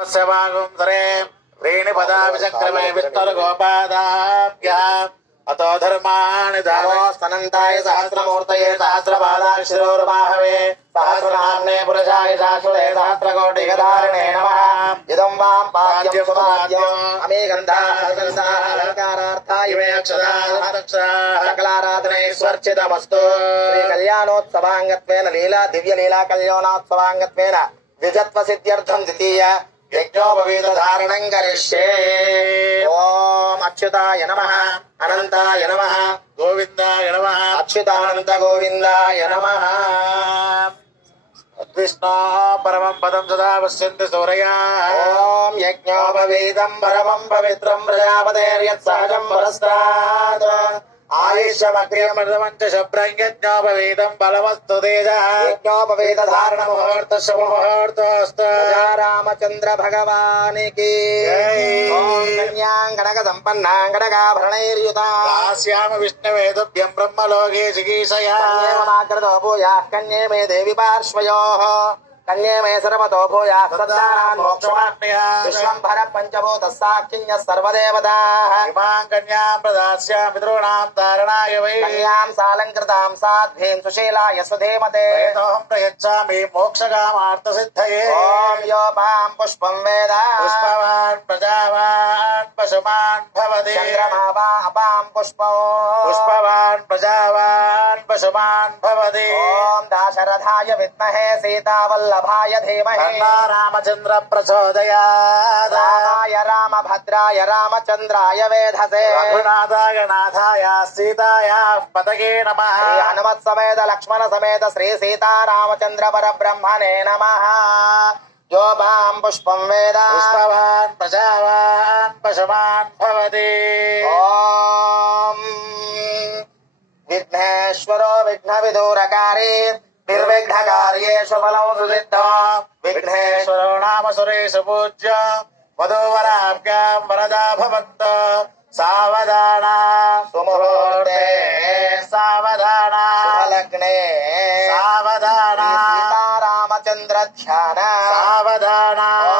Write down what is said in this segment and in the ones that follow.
सरे व्रीणिपदा विचक्रमे विष्णुर्गोपादाभ्यः अतो धर्माणि दावस्तनन्ताय सहस्रमूर्तये सहस्रपादाक्षिरोर्बाहवे सहस्रनाम्ने पुरुषाय शाश्वते सहस्रकोटिगधारिणे नमः। इदं वां पाद्यं सुपाद्यम् अमे गन्धालङ्कारार्थाय मे अक्षराः सकलाराधनैश्वर्चितमस्तु। श्रीकल्याणोत्सवाङ्गत्वेन लीला दिव्यलीला कल्याणोत्सवाङ्गत्वेन द्विजत्व सिद्ध्यर्थं द्वितीय यज्ञोपवीतधारणं करिष्ये। ओम अच्युताय नमः अनंताय नमः गोविंदाय नमः अच्युतानंत गोविंदाय नमः। विष्णु परमं पदं सदा पश्यन्ति सूरयाः। ओम यज्ञोपवीतं परमं पवित्रं प्रजापतेर्यत्सहजं परस्तात् आयुष्यमग्र्यमृतमञ्च शब्रं यज्ञोपवीतं बलवस्तु तेजः। यज्ञोपवीतधारण मुहूर्त शुभमुहूर्तोऽस्तु। रामचंद्र भगवान की ओम कन्याङ्गणक सम्पन्नाङ्गणकाभरणैर्युता दास्यामि विष्णवे तुभ्यं ब्रह्मलोके चिकीर्षया। कन्येमाकृतो भूयाः कन्ये मे देवी पार्श्वयोः कन्ये मे सर्वतो भूयाः सदान् मोक्षमाप्नुयात्। विश्वम्भर पञ्चभूतः साक्षिण्यः सर्वदेवताः इमां कन्यां प्रदास्यामि पितॄणां तारणाय वै। कन्यां सालङ्कृतां साध्वीं सुशीलाय सुधीमते अहं प्रयच्छामि मोक्षकामार्थसिद्धये। ॐ यो मां पुष्पं वेद पुष्पवान् प्रजावान् पशुमान् भवति। चन्द्रमा वा अपां पुष्पवान् प्रजावान् पशुमान् भवति। ॐ दाशरथाय विद्महे सीतावल्लभाय धीमहि रामचन्द्र प्रचोदयात्। रामाय रामभद्राय रामचन्द्राय वेधसे रघुनाथाय नाथाय सीतायाः पतये नमः। हनुमत् समेत लक्ष्मण समेत श्री सीतारामचन्द्र परब्रह्मणे नमः। यो मां पुष्पं वेद पुष्पवान् प्रजावान् पशुमान् भवति। ॐ विघ्नेश्वरो विघ्नविदूरकारी निर्विघ्नकार्येषु फलं सुसिद्धो। विघ्नेश्वरो नाम सुरेश पूज्य वधूवराभ्यां वरदा भवन्तु। सावधाना सुमुहूर्ते सावधाना शुभलग्ने सावधाना सीतारामचन्द्र ध्यान सावधाना। ॐ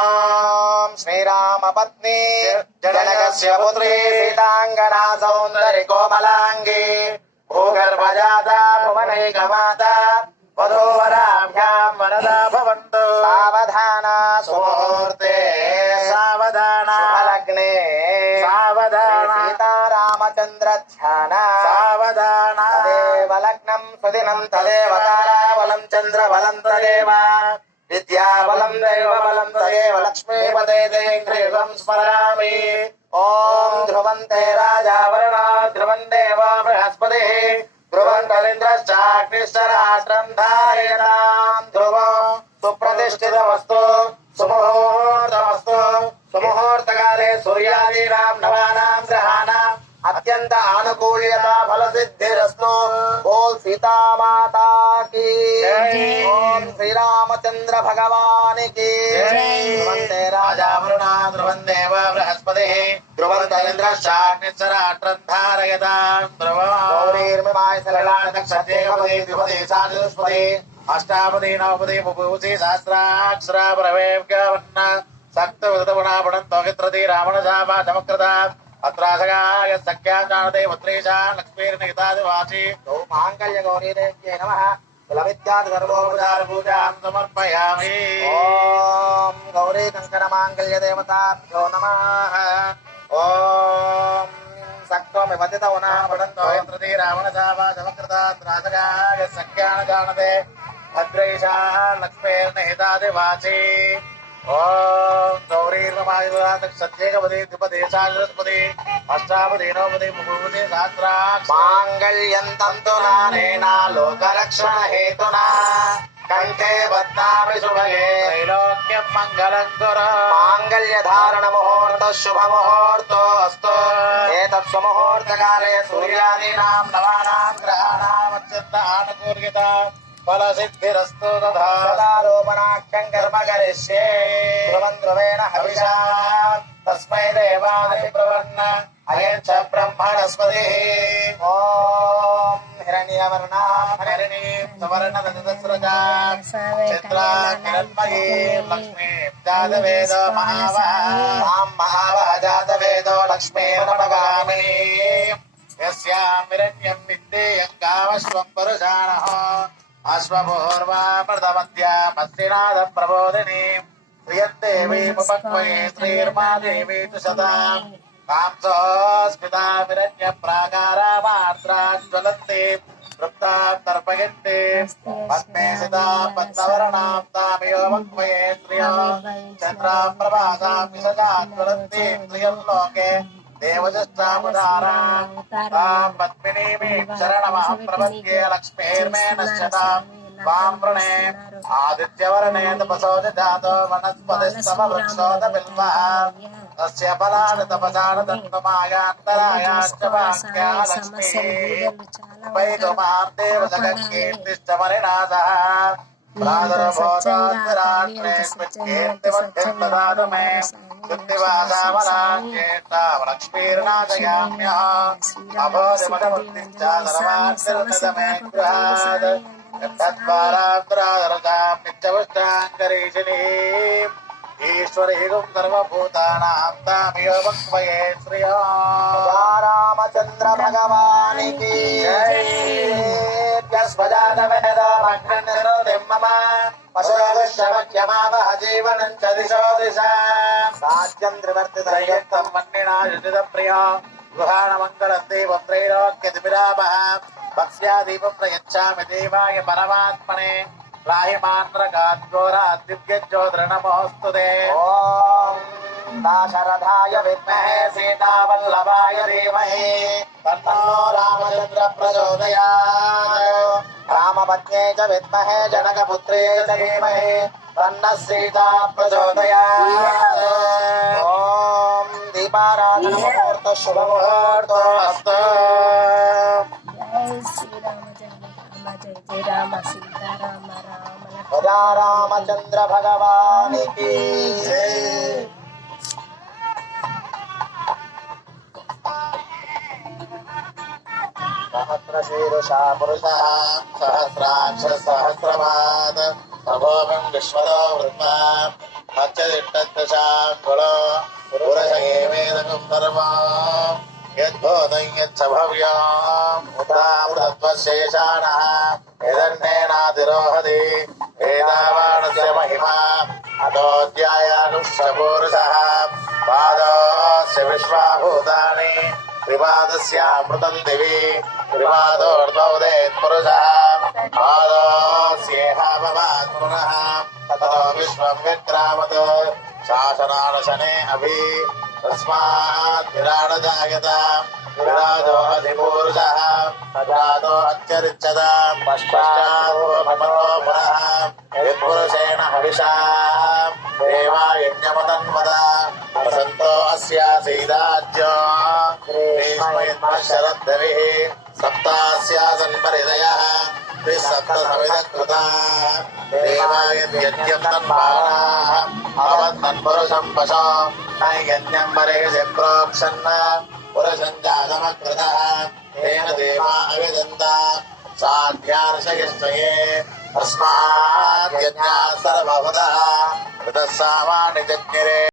श्रीराम पत्नी जनकस्य पुत्री सीताङ्गना सौन्दर्य कोमलाङ्गी भूगर्भजाता भुवनैकमाता वधूवराभ्यां वरदा भवन्तु। सावधाना सुमुहूर्ते सावधाना शुभलग्ने सावधाना सीतारामचन्द्र ध्यान सावधाना। तदेव लग्नं सुदिनं तदेव ताराबलं चन्द्रबलं तदेव विद्याबलं दैवबलं तदेव लक्ष्मीपते देवं स्मरामि। ॐ ध्रुवन्ते राजा वरुणा ध्रुवं देवो बृहस्पतिः ध्रुवन्तरिन्द्रश्चाग्निश्चराष्ट्रं धारयतां ध्रुवं सुप्रतिष्ठितमस्तु सुमुहूर्तमस्तु। सुमुहूर्तकाले सूर्यादीनां नवानां ग्रहाणाम् अत्यंत आनुकूल्यता फल सिद्धिरस्तु। बोल सीता माता की ओम श्री रामचंद्र भगवान की ध्रुवन्ते राजा वरुणा ध्रुवं देव बृहस्पतिः ध्रुवन्तरिन्द्रश्चाग्निश्चराष्ट्रं धारयतां ध्रुवं गौरीर्मिमाय सलिलादक्षतेकपदे द्विपदे साधुष्पदे अष्टापदे नवपदे मुपूसि सहस्राक्षरा प्रवेव्यवन्न सक्तवदतगुणापणन्तो गित्रति रावणशापा चमकृता अत्रासगाय सख्यां जानते पुत्रेशा लक्ष्मीर्निहितादिवासी। माङ्गल्य गौरी देव्यै नमः। कुलविद्यात् गर्भोपचार पूजां समर्पयामि। ॐ गौरी कंकण माङ्गल्य देवताभ्यो नमः। ॐ सक्तोमि वदितवना पठन्तो यत्रति रावणशापा चमकृता अत्रासगाय सख्यां जानते भद्रेशा लक्ष्मीर्निहितादिवासी। ओम गौरीर्ममायुरातक्षत्येकपदे द्विपदे साधुष्पदे अष्टापदे नवपदे मुपूपदे सहस्राक्ष माङ्गल्यं तन्तु नानेना लोकरक्षण हेतुना कंठे बध्नामि शुभगे त्रैलोक्यं मङ्गलं कुरु। माङ्गल्यधारण मुहूर्त शुभ मुहूर्तोऽस्तु। एतत् सुमुहूर्तकाले सूर्यादीनां नवानां ग्रहाणाम् अत्यन्त आनुकूल्यता फल सिद्धिरस्तु। तथा सदारोपणाख्यं कर्म करिष्ये ध्रुवं ध्रुवेण हविषा तस्मै देवाय प्रपन्न अयं च ब्रह्मणस्पतिः। ॐ हिरण्यवर्णाभरणीं सुवर्णरजतस्रजां चित्राकिरण्मयीं लक्ष्मीं जातवेदो महावः जातवेदो लक्ष्मीर्नमगामिनीं यस्यां हिरण्यं विद्येयं गावश्वं पुरुषाणः अश्वपूर्वा मृतमद्यामस्तिनादं प्रबोधिनीं श्रियद्देवीमुपक्वये श्रीर्मा देवी तु सदाम् कांसोऽस्मिता विरण्यप्राकारामार्द्राज्वलन्ति वृत्तां तर्पयन्ति पद्मे सितां पद्मवर्णां तामियो वक्मये श्रियो चन्द्रां प्रभासां विसजाज्वलन्ति श्रियं लोके देवजष्टामुदारां तां पद्मिनीमीं शरणमहं प्रपद्ये लक्ष्मीर्मे नश्यताम् वां वृणे आदित्यवर्णे तपसो ददातो वनस्पतिस्तमवृक्षोदबिल्वः तस्य फलानि तपसानि दन्तमायान्तरायाश्च वाक्या लक्ष्मीः वैतुमां देवजगत्कीर्तिश्च मणिनाथः प्रादुर्भूतोऽन्तरात्मे स्मृत्कीर्तिमध्यन्तदातु मे कृत्तिवासामलाज्येष्टां लक्ष्मीर्नाशयाम्यः अभोधिमठमूर्तिश्च सर्वान्तर्निधमे गृहात् तद्वारान्तरादरतां नित्यपुष्टाङ्गरीशिनीम् ईश्वरीगुं सर्वभूतानां तामियो वक्मये श्रियो रामचन्द्र भगवान् की जय मम पशुदुष्यवक्यमावह जीवनं च दिशो दिशा साध्यं त्रिवर्तितयत्तं मन्निना युजितप्रिया गृहाणमङ्गलं देवं त्रैलोक्यतिमिरापः भक्त्या दीपं प्रयच्छामि देवाय परमात्मने राहिमान्द्रगाद्घोरात् दिव्यज्योतिर्नमोऽस्तु ते ॐ दाशरथाय विद्महे सीतावल्लभाय धीमहि तन्नो रामचन्द्र प्रचोदयात् रामपत्न्यै च विद्महे जनकपुत्र्यै च धीमहि तन्नः सीता प्रचोदयात् ॐ दीपाराधनमुहूर्तः शुभमुहूर्तोऽस्तु जय जय राम सीताराम राम राजा रामचंद्र भगवान की जय। सहस्रशीर्षा पुरुषः सहस्राक्ष सहस्रपाद प्रभोमिं विश्वतो वृत्मा हच्चदिष्टदशाङ्कुलो पुरुषयेवेदकं सर्वम् यद्भूतं यच्च भव्यम् उदामृतत्वशेषाणः यदन्नेनातिरोहति एतावानस्य महिमा अतोऽध्यायानुष्ठपूरुषः पादोऽस्य विश्वाभूतानि त्रिपादस्यामृतं दिवि त्रिपादोर्ध्वोदेत्पुरुषः पादोऽस्येह भवात् पुनः ततो विश्वं व्यक्रामत् शासनानशने अभि तस्मात् विराडजायत विराजो अधिपूरुषः तजातो अच्चरिच्यत पश्चातो पुनः यत्पुरुषेण हविषा देवा यज्ञमतन्वद प्रसन्तो अस्यासीदाज्यो भीष्मयन्मशरद्दविः सप्तास्यासन्परिदयः त्रिसप्तसमिधकृताः देवा यद्यज्ञं तन्मानाः भवन्तन्पुरुषं पशो नैयज्ञं वरेषि प्रोक्षन् पुरुषं जातमकृतः तेन देवा अयजन्त साध्यार्षयिष्टये तस्माद्यज्ञात् सर्वभूतः ऋतः सामानि जज्ञिरे